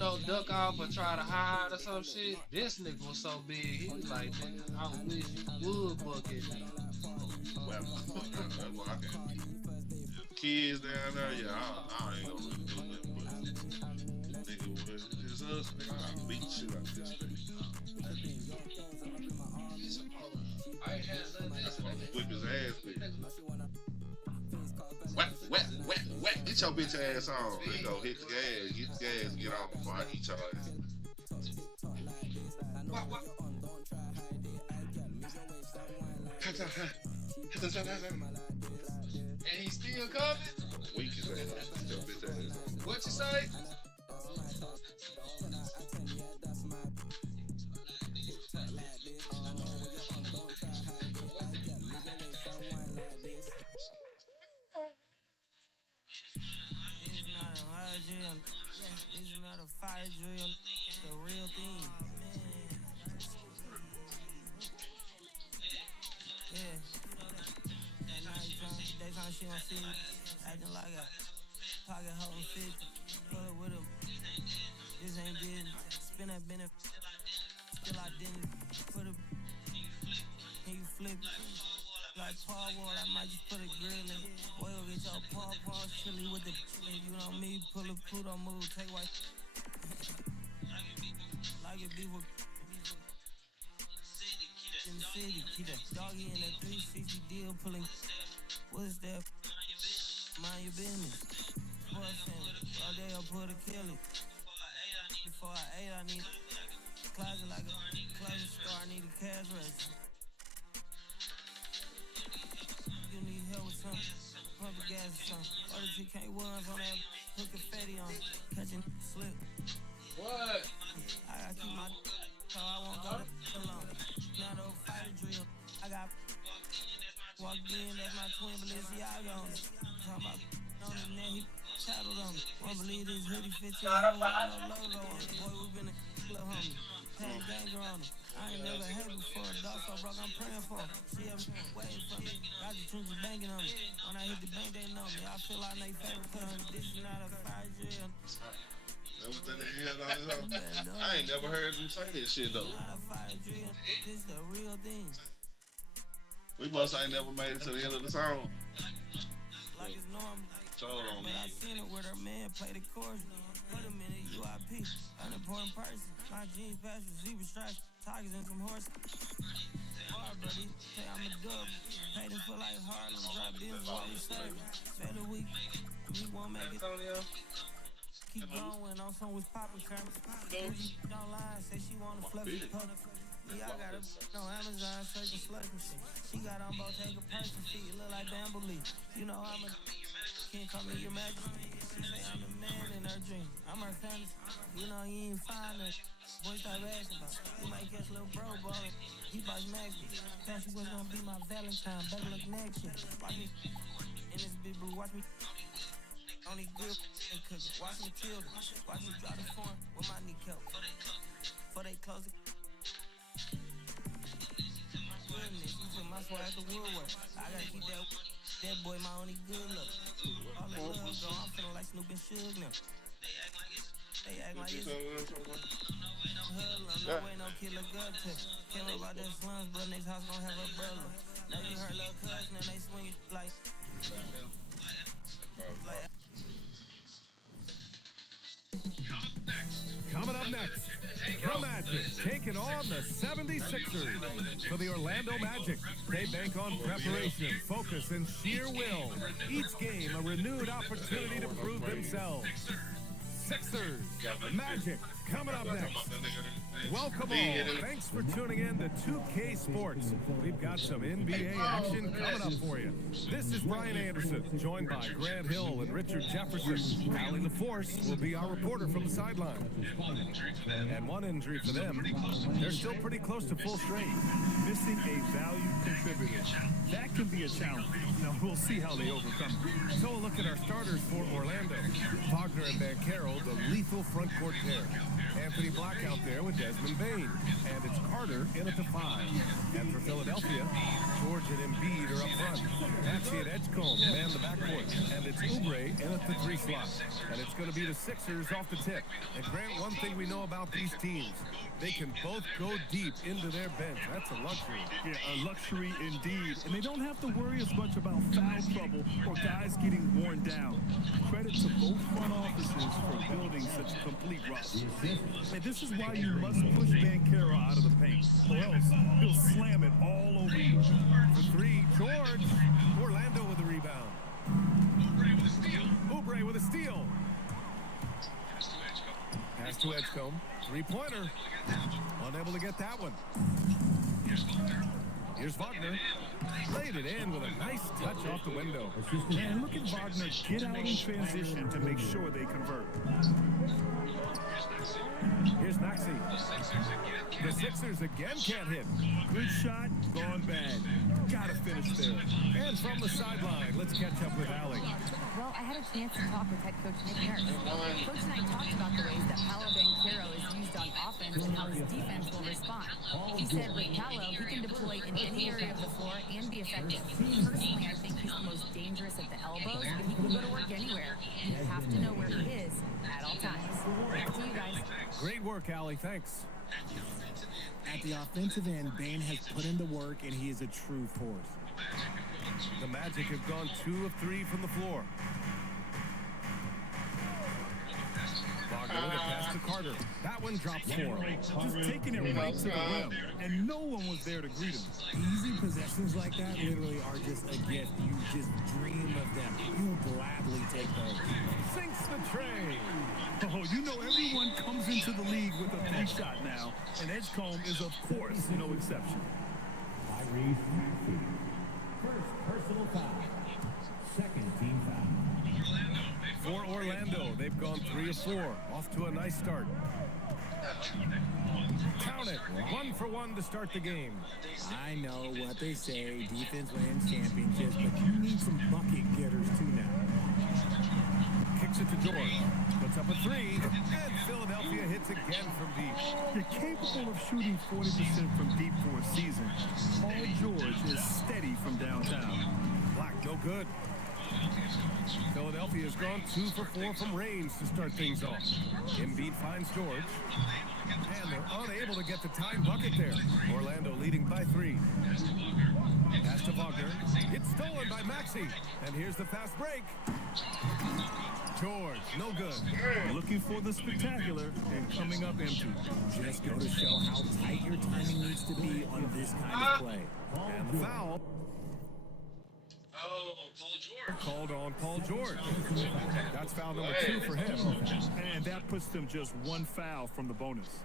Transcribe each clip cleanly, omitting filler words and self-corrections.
duck off or try to hide or some shit. This nigga was so big, he was like, nigga, I wish you would bucket. Well, I can. Kids down there, yeah, I ain't gonna really do that, but nigga, it's us, nigga, I beat shit out of this thing. I ain't had nothing I'm else. gonna whip his ass, nigga. Whack, get your bitch ass on. There you go, hit the gas, get off before I eat your ass. What? And he still coming? Weak as ass, get your bitch ass on. What you say? It's not a fire drill, it's the real thing. Yeah. That night time, daytime she don't see me. Acting like a pocket holding 50. Pull it with him. This ain't business. Spin that benefit. Still I didn't. Put a. Can you flip it? Like Paul Wall, I might just put a grill in. Boy, go get your paw chili with the chili. You know me, pull a Pluto move, take white. Like it be with in the city. Keep that doggy in that 360 deal pulling. What's that? Mind your business. Sports center. All day I'll put a kill it. Before I ate, I need a closet like a closet store. I need a cash register. You need help with something, pump the gas or something. Or the TK1s on that, put confetti on, catching slip. What? I gotta keep my so I won't go to alone. Now the fighter drill, I got walked in, that's my twin Balenciaga on it. Talking about on his neck, he tattled on me. Won't believe this hoodie 15 no logo on it. Boy, we been a little homie, paying ganger on it. I ain't never had before, a dog so broke, I'm praying for him. She ever waiting for me, got the truth banging on me. When I hit the bank, they know me. I feel like they favorite cousin. This is not a fire drill. That was that nigga. I ain't never heard him say that shit though. Not a fire drill. This is the real thing. We must ain't never made it to the end of the song. Like it's normal. Told on me. But I seen it where their man played the chorus. Put him in a UIP, unimportant person. My jeans patch with zebra stripes, tigers and some horses. Hard, buddy. Say I'm a dub. Paid him for like Harlem. Drop business while we serve. Spend a week. We won't make it. Keep going on some was popping cameras. Don't lie, say she wanna fluff it. Yeah, I got a on Amazon searching slush machine. She got on both take a person feet, look like bamboo leaf. You know I'm a can't call me your majesty. She say I'm the man in her dream. I'm her fantasy. You know you ain't find her. Boy start asking about. You might catch little bro ballin'. He buys Maxie. Thought she was gonna be my Valentine. Better look next year. Watch me in this big blue. Watch me. Only good and cooking. Watch me kill them. Watch me drop the form with my kneecap. Before they close it. Goodness, you took my swag at the woodwork. I gotta keep that boy my only good look. All that love go, I'm feeling like Snoop and Suge now. They act like it's hoodlum, no way, no killer gut test. Tell me about that slums, but next house gon' have a brother. Now you heard little cousin and they swing it like Coming up next, the Magic taking on the 76ers. For the Orlando Magic, they bank on preparation, focus, and sheer will. Each game a renewed opportunity to prove themselves. Sixers, Magic, coming up next. Welcome all. Thanks for tuning in to 2K Sports. We've got some NBA action coming up for you. This is Brian Anderson, joined by Grant Hill and Richard Jefferson. Allie LaForce will be our reporter from the sideline. And one injury for them. They're still pretty close to full strength. Missing a valued contributor. That can be a challenge. Now, we'll see how they overcome it. So a look at our starters for Orlando. Wagner and Banchero the lethal front court pair. Anthony Black out there with Desmond Bain. And it's Carter in at the 5. And for Philadelphia, George and Embiid are up front. Maxey and Edgecombe man the backcourt. And it's Oubre in at the 3 slot. And it's going to be the Sixers off the tip. And Grant, one thing we know about these teams, they can both go deep into their bench. That's a luxury. Yeah, a luxury indeed. And they don't have to worry as much about foul trouble or guys getting worn down. Credit to both front offices for building such a complete roster. And this is why you must push Banchero out of the paint, or else he'll slam it all over you. For 3, George. Orlando with the rebound. Oubre with a steal. Pass to Edgecombe. 3-pointer. Unable to get that one. Here's Wagner. Laid it in with a nice touch off the window. And look at Wagner get out in transition to make sure they convert. Here's Maxey. The Sixers again can't hit. Good shot, gone bad. Gotta finish there. And from the sideline, let's catch up with Allie. Well, I had a chance to talk with head coach Nick Nurse. Coach and I talked about the ways that Paolo Banchero is used on offense and how his defense will respond. He said with Paolo, he can deploy in any area of the floor and be effective. Personally, I think he's the most dangerous at the elbows, but he can go to work anywhere. You have to know where he is at all times. Back to you guys. Great work, Allie. Thanks. At the offensive end, Bain has put in the work, and he is a true force. The Magic have gone 2 of 3 from the floor. Wagner with a pass to Carter. That one drops 4. Just taking it right to the rim, and no one was there to greet him. Easy possessions like that literally are just a gift. You just dream of them. You'll gladly take those. Sinks the tray. Oh, you know everyone comes into the league with a 3-shot now, and Edgecombe is, of course, no exception. First personal foul. Second team foul. For Orlando, they've gone 3 of 4. Off to a nice start. Count it. 1 for 1 to start the game. I know what they say, defense wins championships, but you need some bucket getters too now. Kicks it to George. Puts up a 3, and Philadelphia hits again from deep. You're capable of shooting 40% from deep for a season. Paul George is steady from downtown. Black, no good. Philadelphia has gone 2 for 4 from range to start things off. Embiid finds George. And they're unable to get the tying bucket there. Orlando leading by 3. Pass to Wagner. It's stolen by Maxey. And here's the fast break. George, no good. Looking for the spectacular and coming up empty. Just go to show how tight your timing needs to be on this kind of play. And the foul. Oh, Paul George. Called on Paul George. That's foul number 2 for him. And that puts them just 1 foul from the bonus.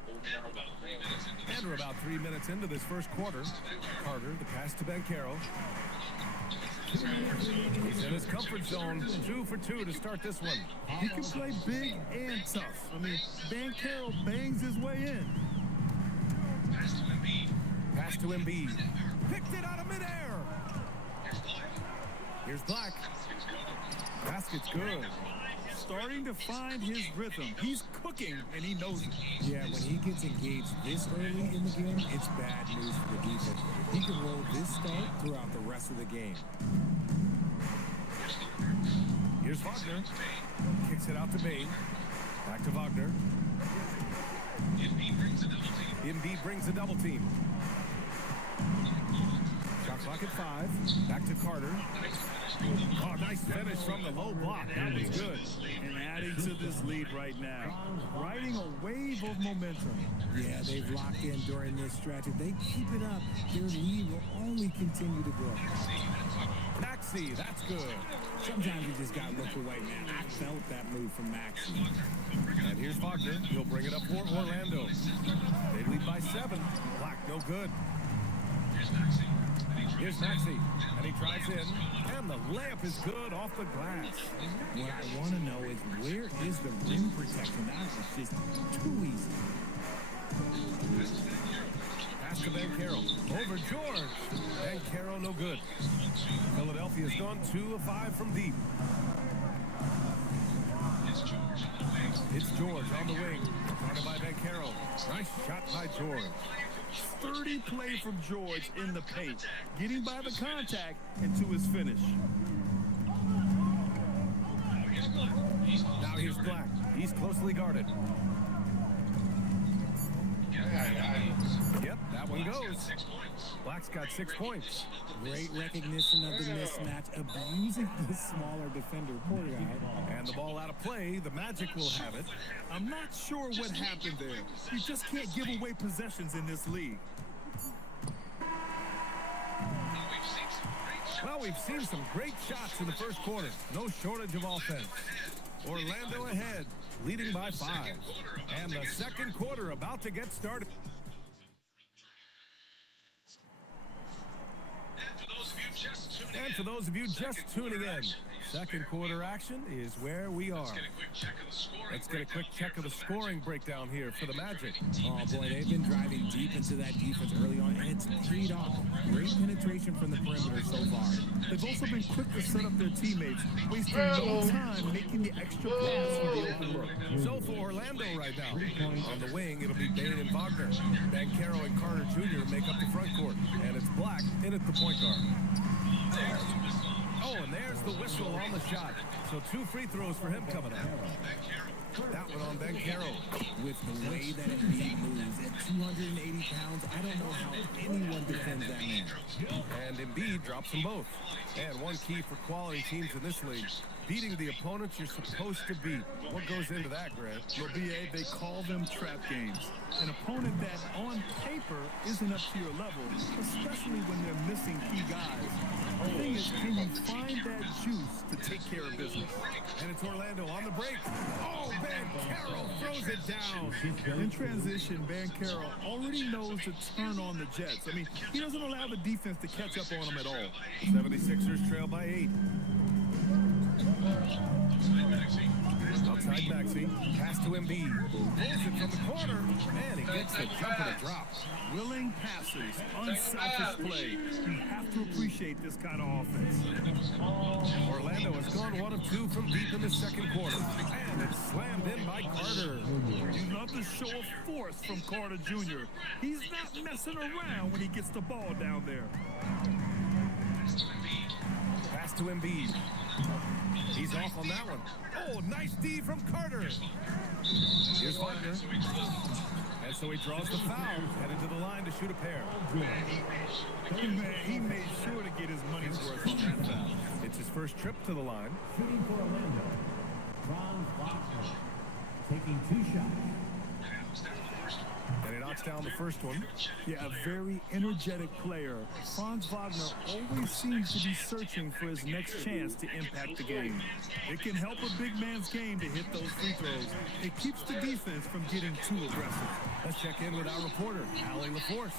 And we're about 3 minutes into this first quarter. Carter, the pass to Banchero. He's in his comfort zone. 2 for 2 to start this one. He can play big and tough. I mean, Banchero bangs his way in. Pass to Embiid. Picked it out of midair. Here's Black. Basket's good. Starting to find his rhythm. He's cooking, and he knows it. Yeah, when he gets engaged this early in the game, it's bad news for the defense. He can roll this start throughout the rest of the game. Here's Wagner. Kicks it out to Bain. Back to Wagner. Embiid brings a double team. Shot clock at 5. Back to Carter. Oh, nice finish from the low block. That was good. And adding to this lead right now. Riding a wave of momentum. Yeah, they've locked in during this stretch. If they keep it up, their lead will only continue to grow. Maxey, that's good. Sometimes you just got to look away, man. I felt that move from Maxey. And here's Wagner. He'll bring it up for Orlando. They lead by 7. Black, no good. Here's Maxey. And he drives in. And the layup is good off the glass. What I want to know is where is the rim protection? That is just too easy. Pass to Banchero. Over George. Banchero, no good. Philadelphia's gone 2 of 5 from deep. It's George on the wing. Guarded by Bencaro. Nice shot by George. Sturdy play from George in the paint, getting by the contact and to his finish. Now here's Black. He's closely guarded. Yep, that one goes. Black's got 6 points. Great recognition of the mismatch, abusing the smaller defender, poor guy. And the ball out of play. The Magic will have it. I'm not sure what happened there. You just can't give away possessions in this league. Well, we've seen some great shots in the first quarter. No shortage of offense. Orlando ahead, leading by 5. And the second quarter about to get started. And for those of you just tuning in, second quarter action is where we are. Let's get a quick check of the scoring breakdown here for the Magic. Oh boy, they've been driving deep into that defense early on, and it's paid off. Great penetration from the perimeter so far. They've also been quick to set up their teammates, wasting no time making the extra pass for the open look. So for Orlando right now, on the wing, it'll be Bain and Wagner. Bencaro and Carter Jr. make up the front court, and it's Black in at the point guard. Oh, and there's the whistle on the shot. So 2 free throws for him coming up. That one on Bencaro. With the way that Embiid moves at 280 pounds, I don't know how anyone defends that man. And Embiid drops them both. And one key for quality teams in this league, beating the opponents you're supposed to beat. What goes into that, Grant? Well, BA, they call them trap games. An opponent that, on paper, isn't up to your level, especially when they're missing key guys. The thing is, can you find that juice to take care of business? And it's Orlando on the break. Oh, Bencaro throws it down. In transition, Bencaro already knows to turn on the Jets. I mean, he doesn't allow the defense to catch up on him at all. 76ers trail by 8. Outside Maxey, pass to Embiid, pulls it from the corner, and he gets the jump and a drop. Willing passes, unselfish play. You have to appreciate this kind of offense. Orlando has gone 1 of 2 from deep in the second quarter, and it's slammed in by Carter. You love the show of force from Carter Jr. He's not messing around when he gets the ball down there. Pass to Embiid. He's off on that one. Oh, nice D from Carter. Here's Wagner. And so he draws the foul, headed to the line to shoot a pair. He made sure to get his money's worth on that foul. It's his first trip to the line. Shooting for Orlando, Wagner, taking 2 shots. And he knocks down the first one. Yeah, a very energetic player. Franz Wagner always seems to be searching for his next chance to impact the game. It can help a big man's game to hit those free throws. It keeps the defense from getting too aggressive. Let's check in with our reporter, Allie LaForce.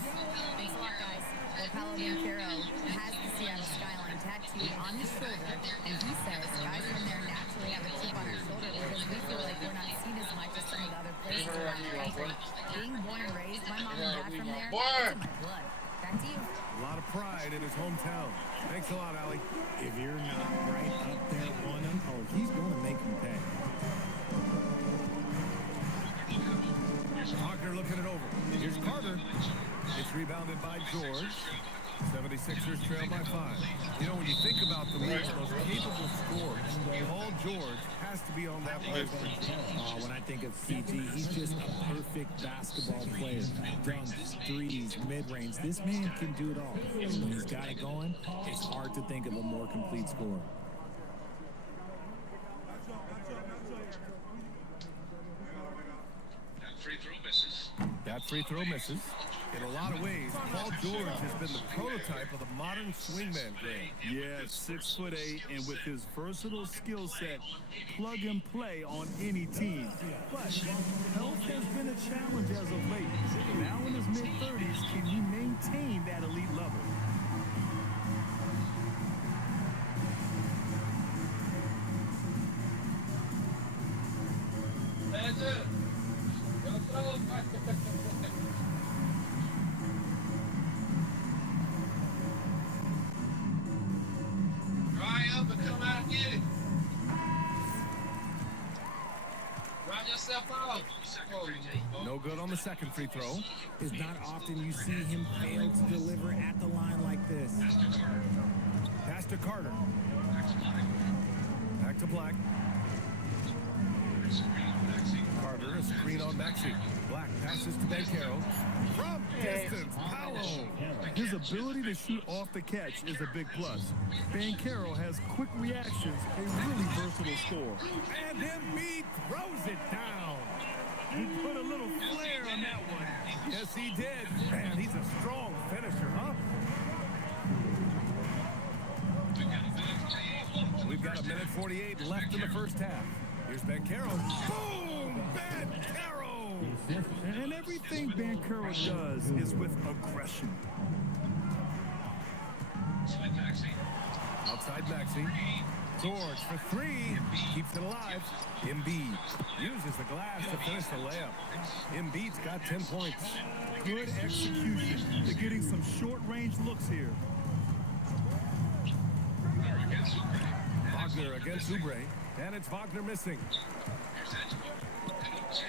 Thanks a lot, guys. Well, Paolo Bencaro has the Seattle skyline tattooed on his shoulder, and he says guys from there naturally have a chip on our shoulder because we feel like we're not seen as much as some of the other places around the country. Being born and raised, my mom and dad from there, it's in my blood. Back to you. A lot of pride in his hometown. Thanks a lot, Allie. If you're not right up there on him, oh, he's going to make him pay. Wagner looking it over. Here's Carter. It's rebounded by George. 76ers trail by 5. You know, when you think about the league's most capable scorers, Paul George has to be on that list. When I think of CG, he's just a perfect basketball player. Dunks, threes, mid-range. This man can do it all. And when he's got it going, it's hard to think of a more complete scorer. That free throw misses. In a lot of ways, Paul George has been the prototype of the modern swingman game. Yeah, 6'8", and with his versatile skill set, plug and play on any team. But health has been a challenge as of late. Now in his mid-30s, can he maintain that elite level? That's it. Dry up and come out and get it. No good on the second free throw. It's not often you see him fail to deliver at the line like this. Pass to Carter. Back to Black. Carter, a screen on Maxey. Black passes to Bankero. From distance, Paolo. His ability to shoot off the catch is a big plus. Bankero has quick reactions, a really versatile scorer. And Embiid throws it down. He put a little flair on that one. Yes, he did. Man, he's a strong finisher, huh? We've got a minute 48 left in the first half. Here's Bankero. Boom! Bankero! And everything Bankero does is with aggression. Outside Maxey. George for three. Keeps it alive. Embiid uses the glass to finish the layup. Embiid's got 10 points. Good execution. They're getting some short-range looks here. Wagner against Oubre. And it's Wagner missing.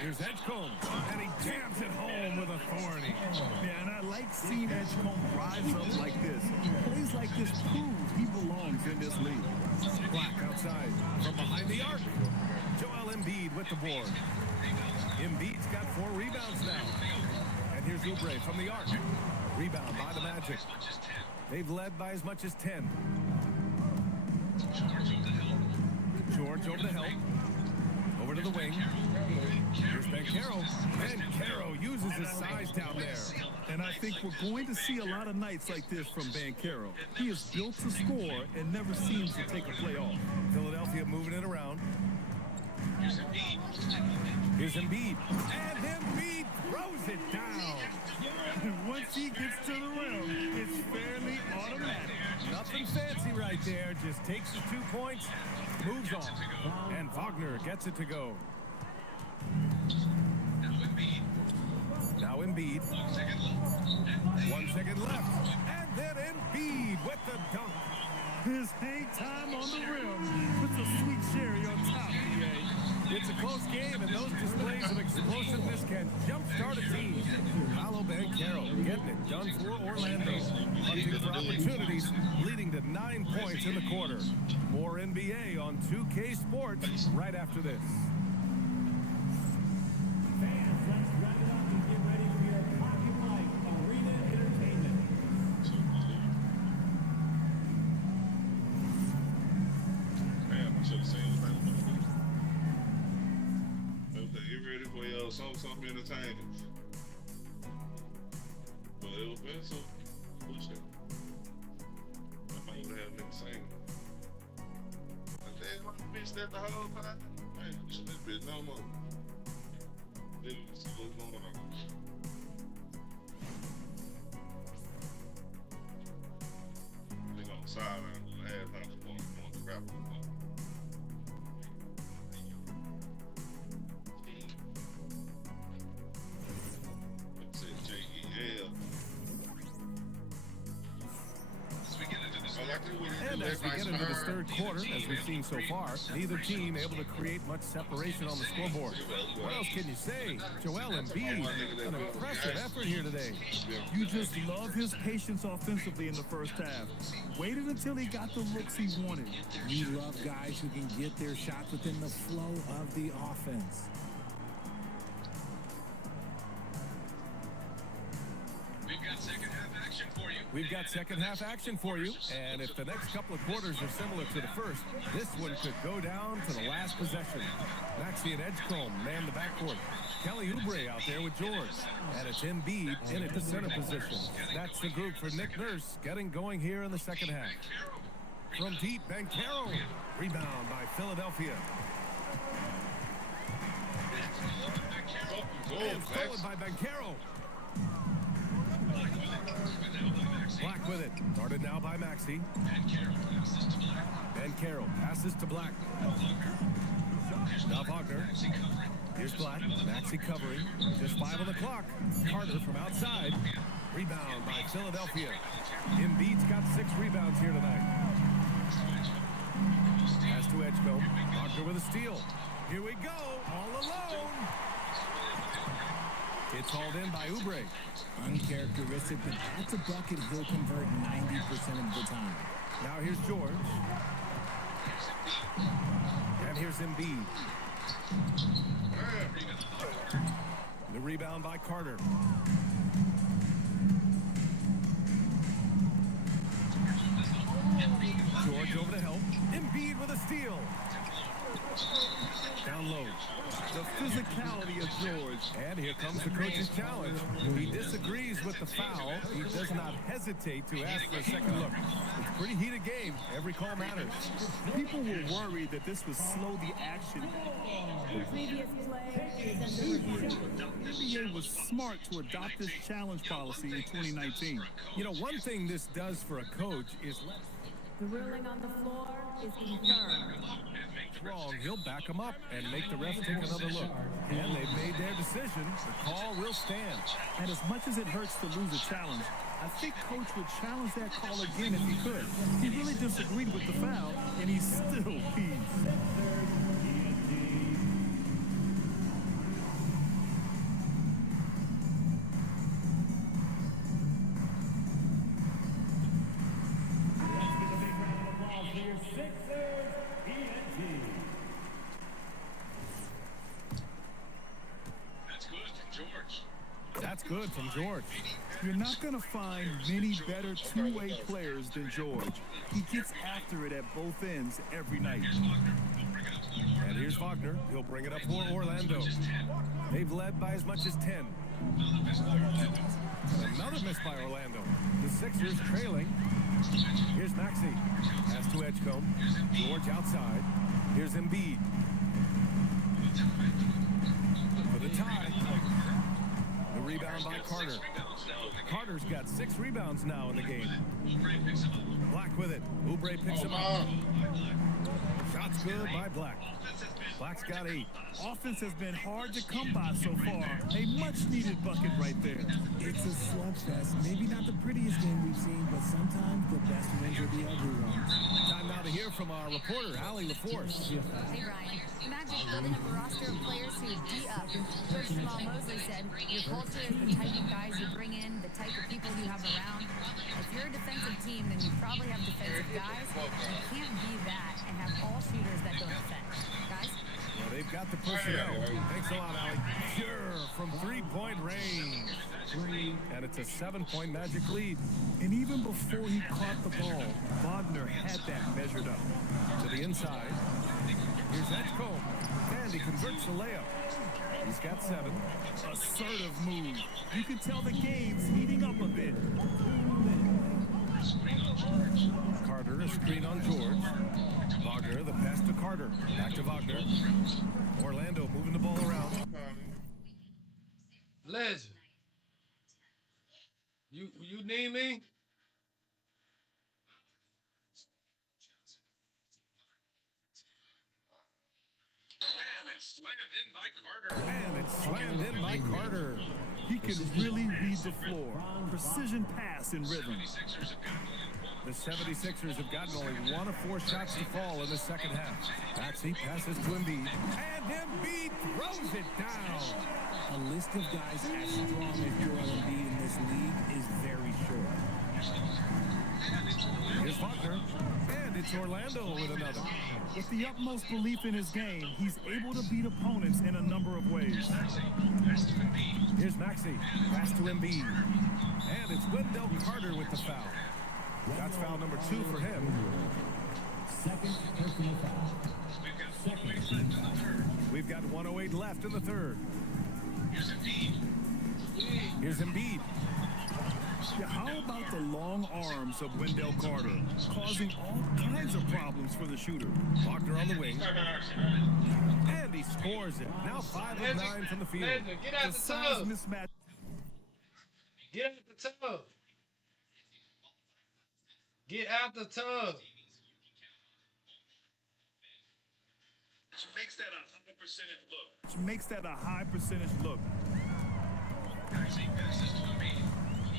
Here's Edgecombe. And he jams it home with authority. Yeah, and I like seeing Edgecombe rise up like this. Plays like this prove he belongs in this league. Black outside from behind the arc. Joel Embiid with the board. Embiid's got 4 rebounds now. And here's Oubre from the arc. Rebound by the Magic. They've led by as much as 10. George over the help. Over to the wing. Here's Bankero. Bankero uses his size down there. And I think we're going to see a lot of nights like this from Bankero. He is built to score and never seems to take a play off. Philadelphia moving it around. Here's Embiid. And Embiid throws it down. Once he gets to the rim, it's fairly automatic. Nothing fancy right there. Just takes the 2 points, moves on. And Wagner gets it to go. Now Embiid. 1 second left. And then Embiid with the dunk. His hang time on the rim puts a sweet cherry on top, EA. It's a close game, and those displays of explosiveness can jumpstart a team. Paolo Bankero getting it done for Orlando. Hunting for opportunities, leading to 9 points in the quarter. More NBA on 2K Sports right after this. Fans, let's wrap it up and get ready for your Hockey Night Arena Entertainment. Man, I should have seen what that was. Okay, get ready for your some entertainment. But it was been some bullshit. I might even have niggas singing. I think I bitch that the whole time. Man, this bitch no more. Then we see what's going on. They on the sideline with the halftime going to rap. And as we get into this third quarter, as we've seen so far, neither team able to create much separation on the scoreboard. What else can you say? Joel Embiid, an impressive effort here today. You just love his patience offensively in the first half. Waited until he got the looks he wanted. You love guys who can get their shots within the flow of the offense. We've got second half action for you, and if the next couple of quarters are similar to the first, this one could go down to the last possession. Maxey and Edgecombe man the backcourt. Kelly Oubre out there with George, and it's Embiid in at the center position. That's the group for Nick Nurse getting going here in the second half. From deep, Bankero. Rebound by Philadelphia. And stolen by Bankero. Black with it. Guarded now by Maxey. Bankero passes to Black. Now Wagner. Here's Black. Maxey covering. Just 5 on the clock. Carter from outside. Rebound by Philadelphia. Embiid's got 6 rebounds here tonight. Pass to Edgecombe. Wagner with a steal. Here we go. All alone. It's hauled in by Oubre. Uncharacteristic, but that's a bucket he'll convert 90% of the time. Now here's George. And here's Embiid. The rebound by Carter. George over to help. Embiid with a steal. Down low. The physicality of George. And here comes the coach's challenge. He disagrees with the foul. He does not hesitate to ask for a second look. It's a pretty heated game. Every call matters. People were worried that this would slow the action. The previous play is under review. The NBA was smart to adopt this challenge policy in 2019. You know, one thing this does for a coach is let The ruling on the floor is confirmed. wrong. He'll back him up and make the ref take another look. And they've made their decision. The call will stand. And as much as it hurts to lose a challenge, I think Coach would challenge that call again if he could. He really disagreed with the foul, and he's still peeved. That's good from George. You're not going to find many better two-way players than George. He gets after it at both ends every night. And here's Wagner. He'll bring it up for Orlando. They've led by as much as 10. Another miss by Orlando. The Sixers trailing. Here's Maxey. Pass to Edgecombe. George outside. Here's Embiid. For the tie. The rebound by Carter. Carter's got 6 rebounds now in the game. Black with it. Oubre picks him up. Shots good by Black. Black's got 8. Offense has been hard to come by so far. A much-needed bucket right there. It's a slugfest. Maybe not the prettiest game we've seen, but sometimes the best wins are the ugly ones. Time now to hear from our reporter, Allie LaForce. Hey, Ryan. Magic building up a roster of players who D-up. Coach Jamal Mosley said, your culture is the type of guys you bring in, the type of people you have around. If you're a defensive team, then you probably have defensive guys. You can't be that and have all shooters that don't defend. Guys? Well, they've got the personnel. Thanks a lot, Allie. Pure from three-point range. And it's a 7-point Magic lead. And even before he caught the ball, Wagner had that measured up. To the inside. Here's Edgecombe. And he converts the layup. He's got 7. Assertive move. You can tell the game's heating up a bit. Carter, a screen on George. Wagner, the pass to Carter. Back to Wagner. Orlando moving the ball around. Legend. You need me? And it's slammed in by Carter. He can really read the floor. Precision pass in rhythm. The 76ers have gotten only 1 of 4 shots to fall in the second half. Maxey passes to Embiid. And Embiid throws it down. A list of guys as strong as Joel Embiid in this league is very short. Here's Wagner. And it's Orlando with another. With the utmost belief in his game, he's able to beat opponents in a number of ways. Here's Maxey. Pass to Embiid. And it's Wendell Carter with the foul. That's foul number 2 for him. Second personal foul. Second foul. We've got 1:08 left in the third. Here's Embiid. Yeah, how about the long arms of Wendell Carter, causing all kinds of problems for the shooter? Wagner on the wing. And he scores it. Now 5 of 9 from the field. Legend, get out The the size tub. mismatch. Get out the tub. Get out the tub. Makes that a high percentage look.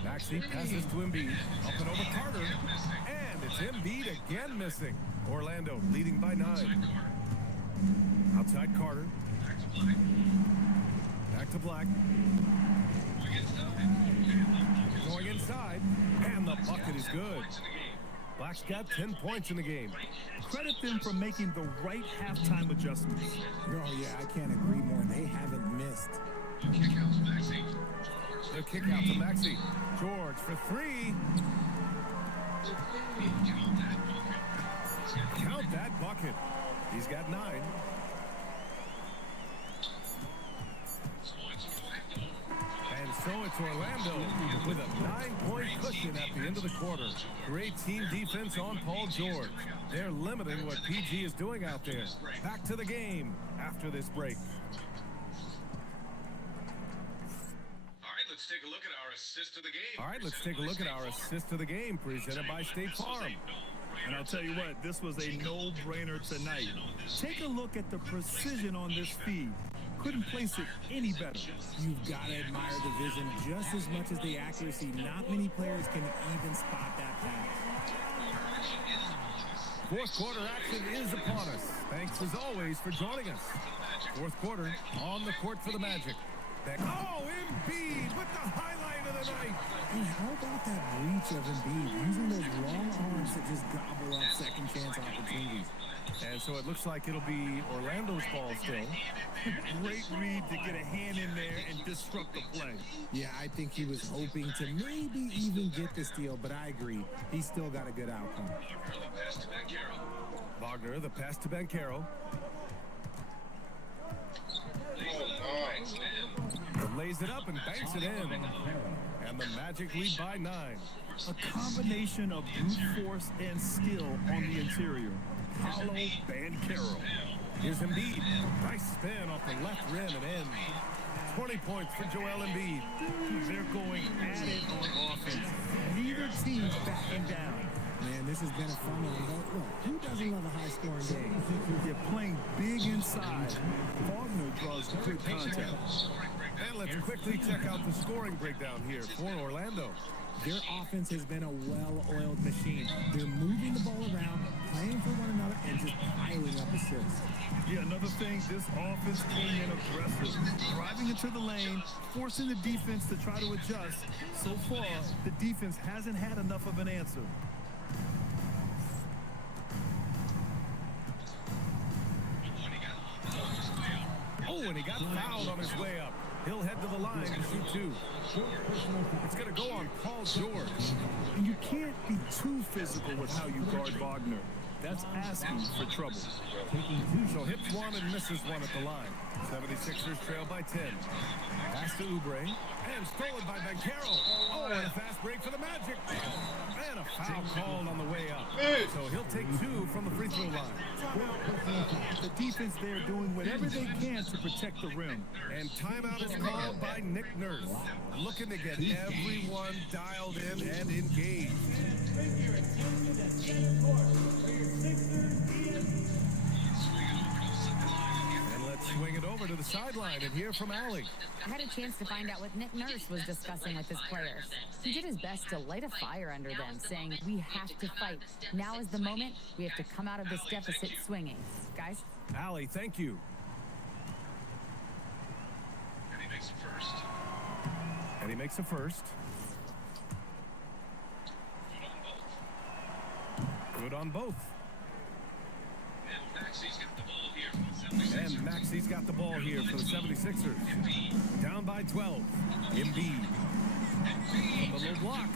Maxey passes to Embiid. Up and over Carter. And it's Embiid again missing. Orlando leading by 9. Outside Carter. Back to Black. Going inside, and the bucket is good. Black's got 10 points in the game. Credit them for making the right halftime adjustments. Oh, yeah, I can't agree more. They haven't missed. The kick out to Maxey. George for three. Count that bucket. He's got 9. And so it's Orlando with a 9-point cushion at the end of the quarter. Great team defense on Paul George. They're limiting what PG is doing out there. Back to the game after this break. Let's take a look at our assist to the game. All right, let's take a look at our assist to the game presented by State Farm. And I'll tell you what, this was a no-brainer tonight. Take a look at the precision on this feed. Couldn't place it any better. You've got to admire the vision just as much as the accuracy. Not many players can even spot that pass. Fourth quarter action is upon us. Thanks as always for joining us. Fourth quarter on the court for the Magic. Oh, Embiid with the highlight of the night. And how about that reach of Embiid using those long arms to just gobble up second chance opportunities? And so it looks like it'll be Orlando's ball still. Great read to get a hand in there and disrupt the play. Yeah, I think he was hoping to maybe even get the steal, but I agree. He's still got a good outcome. Wagner, the pass to Banchero. Lays it up and banks it in. And the Magic lead by 9. A combination of brute force and skill on the interior. Paolo Banchero. Here's Embiid. Nice spin off the left rim and in. 20 points for Joel Embiid. They're going at it on offense. Neither team's backing down. Man, this has been a fun one. But look, who doesn't love a high-scoring game? They're playing big inside. Wagner draws good contact. And let's quickly check out the scoring breakdown here for Orlando. Their offense has been a well-oiled machine. They're moving the ball around, playing for one another, and just piling up assists. Yeah, another thing, this offense came in aggressive, driving into the lane, forcing the defense to try to adjust. So far, the defense hasn't had enough of an answer. Oh, and he got fouled on his way up. He'll head to the line to shoot 2. It's going to go on Paul George. And you can't be too physical with how you guard Wagner. That's asking for trouble. So hits one and misses one at the line. 76ers trail by 10. Pass to Oubre. And stolen by Banchero. Oh, and a fast break for the Magic. And a foul called on the way up. So he'll take 2 from the free throw line. The defense there doing whatever they can to protect the rim. And timeout is called by Nick Nurse. Looking to get everyone dialed in and engaged. And let's swing it over to the sideline and hear from Allie. I had a chance to find out what Nick Nurse was discussing with his players. He did his best to light a fire under them, saying, we have to fight. Now is the moment. We have to come out of this deficit swinging. Guys? Allie, thank you. And he makes it first. And he makes a first. Good on both. And Maxey's got the ball here for the 76ers. And Maxey's got the ball here for the 76ers. Down by 12. Embiid. From the low block.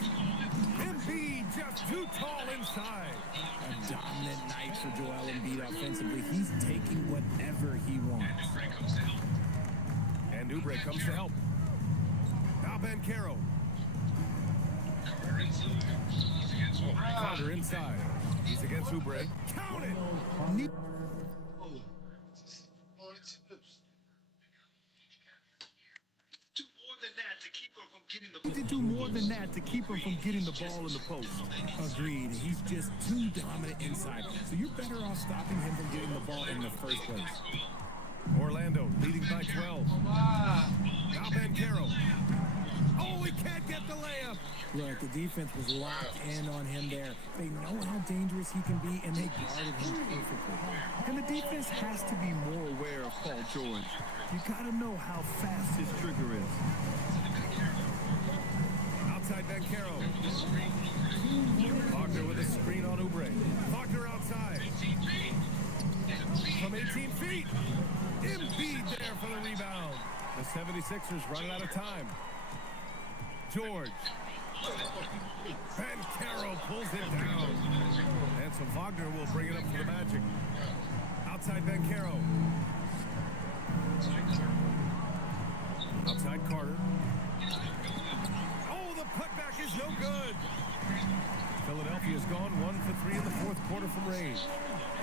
Embiid just too tall inside. A dominant night for Joel Embiid offensively. He's taking whatever he wants. And Oubre comes to help. Now Banchero. Carter inside. He's against Oubre. Count it! He did do more than that to keep him from getting the ball in the post. Agreed. He's just too dominant inside. So you're better off stopping him from getting the ball in the first place. Orlando leading by 12. Now Banchero. Oh, he can't get the layup. Look, the defense was locked in on him there. They know how dangerous he can be, and they guarded him perfectly. And the defense has to be more aware of Paul George. You got to know how fast his trigger is. Outside Bankero. Wagner with a screen on Oubre. Wagner outside. From 18 feet. Embiid there for the rebound. The 76ers running out of time. George. Bankero pulls it down. And so Wagner will bring it up for the Magic. Outside Bankero. Outside Carter. Oh, the putback is no good. Philadelphia's gone 1 for 3 in the fourth quarter from range.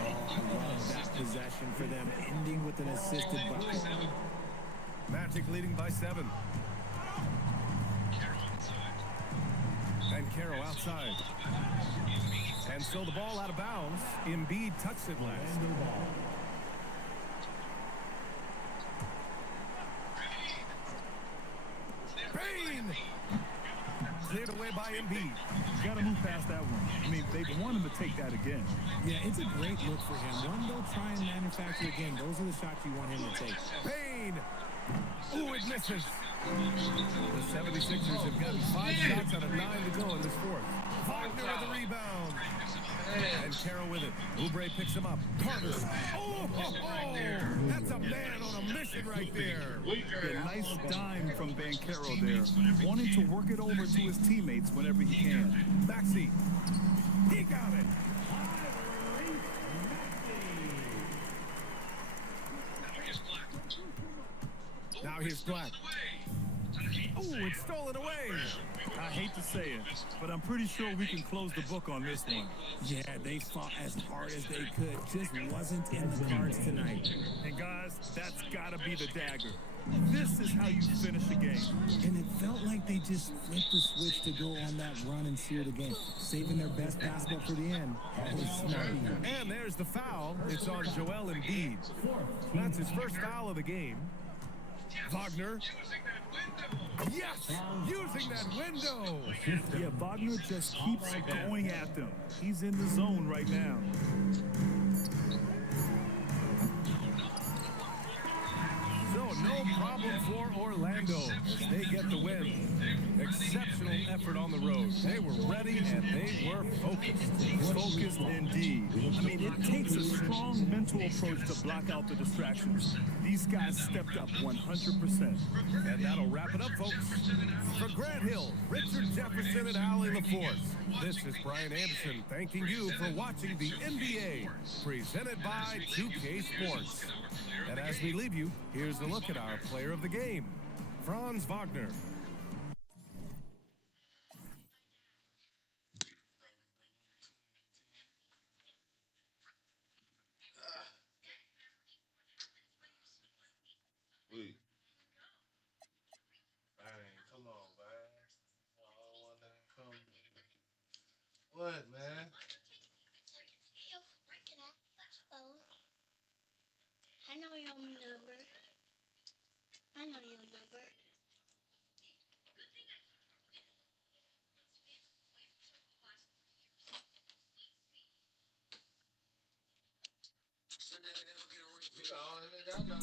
Oh, I love that possession for them, ending with an assisted bucket. Magic leading by 7. Bankero outside. And so the ball out of bounds. Embiid touched it last. Bain! Cleared away by Embiid. Got to move past that one. I mean, they want him to take that again. Yeah, it's a great look for him. One, they'll try and manufacture again. Those are the shots you want him to take. Bain! Ooh, it misses. The 76ers have gotten 5 shots out of 9 to go in this fourth. Wagner with the rebound. And Carroll with it. Oubre picks him up. Carter. Oh, that's a man on a mission right there. A nice dime from Bankero there. Wanting to work it over to his teammates whenever he can. Maxey. He got it. Now here's Black. Oh, it's stolen away. I hate to say it, but I'm pretty sure we can close the book on this one. Yeah, they fought as hard as they could. Just wasn't in the cards tonight. And guys, that's got to be the dagger. This is how you finish a game. And it felt like they just flipped the switch to go on that run and seal the game, saving their best basketball for the end. And there's the foul. It's on Joel Embiid. That's his first foul of the game. Wagner. Yes! Using that window! Yeah, Wagner just keeps going at them. He's in the zone right now. So no problem for Orlando as they get the win. Exceptional effort on the road. They were ready and they were focused. Focused indeed. I mean, it takes a strong mental approach to block out the distractions. These guys stepped up 100%. And that'll wrap it up, folks. For Grant Hill, Richard Jefferson, and Allie LaForce, this is Brian Anderson thanking you for watching the NBA, presented by 2K Sports. And as we leave you, here's a look at our player of the game, Franz Wagner. Wait. Man, come on, man. I don't want that to come. What, man? I know your number. I know your number. You know, I got